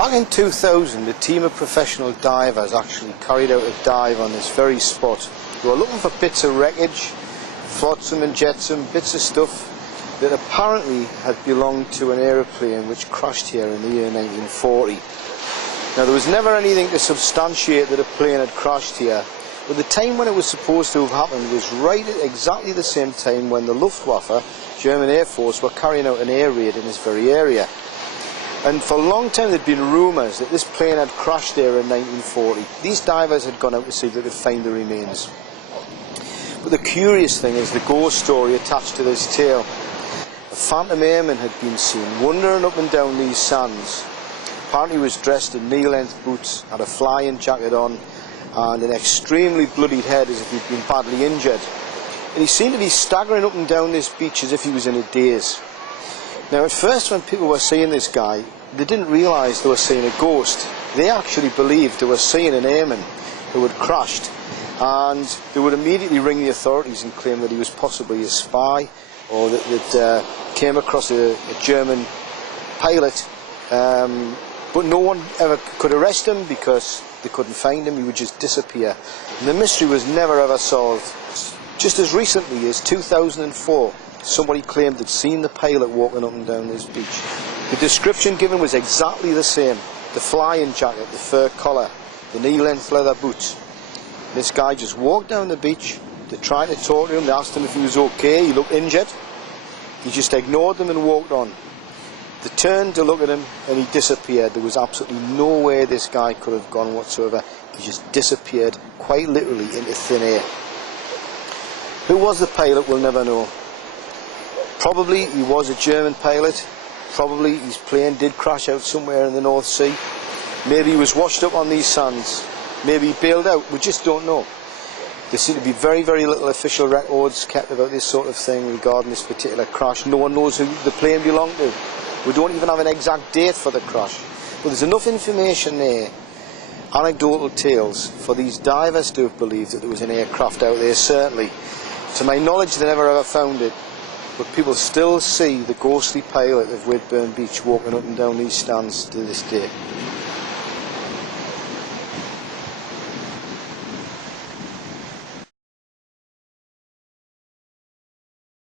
Back in 2000, a team of professional divers actually carried out a dive on this very spot. They were looking for bits of wreckage, flotsam and jetsam, bits of stuff that apparently had belonged to an aeroplane which crashed here in the year 1940. Now, there was never anything to substantiate that a plane had crashed here, but the time when it was supposed to have happened was right at exactly the same time when the Luftwaffe, German Air Force, were carrying out an air raid in this very area. And for a long time there'd been rumours that this plane had crashed there in 1940. These divers had gone out to see if they could find the remains. But the curious thing is the ghost story attached to this tale. A phantom airman had been seen wandering up and down these sands. Apparently he was dressed in knee-length boots, had a flying jacket on, and an extremely bloodied head as if he'd been badly injured. And he seemed to be staggering up and down this beach as if he was in a daze. Now, at first when people were seeing this guy, they didn't realise they were seeing a ghost. They actually believed they were seeing an airman who had crashed, and they would immediately ring the authorities and claim that he was possibly a spy, or that came across a German pilot, but no one ever could arrest him because they couldn't find him. He would just disappear. And the mystery was never ever solved. Just as recently as 2004, somebody claimed they'd seen the pilot walking up and down this beach. The description given was exactly the same. The flying jacket, the fur collar, the knee-length leather boots. This guy just walked down the beach. They tried to talk to him. They asked him if he was okay. He looked injured. He just ignored them and walked on. They turned to look at him and he disappeared. There was absolutely no way this guy could have gone whatsoever. He just disappeared, quite literally, into thin air. Who was the pilot, we'll never know. Probably he was a German pilot. Probably his plane did crash out somewhere in the North Sea. Maybe he was washed up on these sands. Maybe he bailed out. We just don't know. There seem to be very, very little official records kept about this sort of thing regarding this particular crash. No one knows who the plane belonged to. We don't even have an exact date for the crash. But there's enough information there, anecdotal tales, for these divers to have believed that there was an aircraft out there, certainly. To my knowledge, they never ever found it. But people still see the ghostly pilot of Whitburn Beach walking up and down these stands to this day.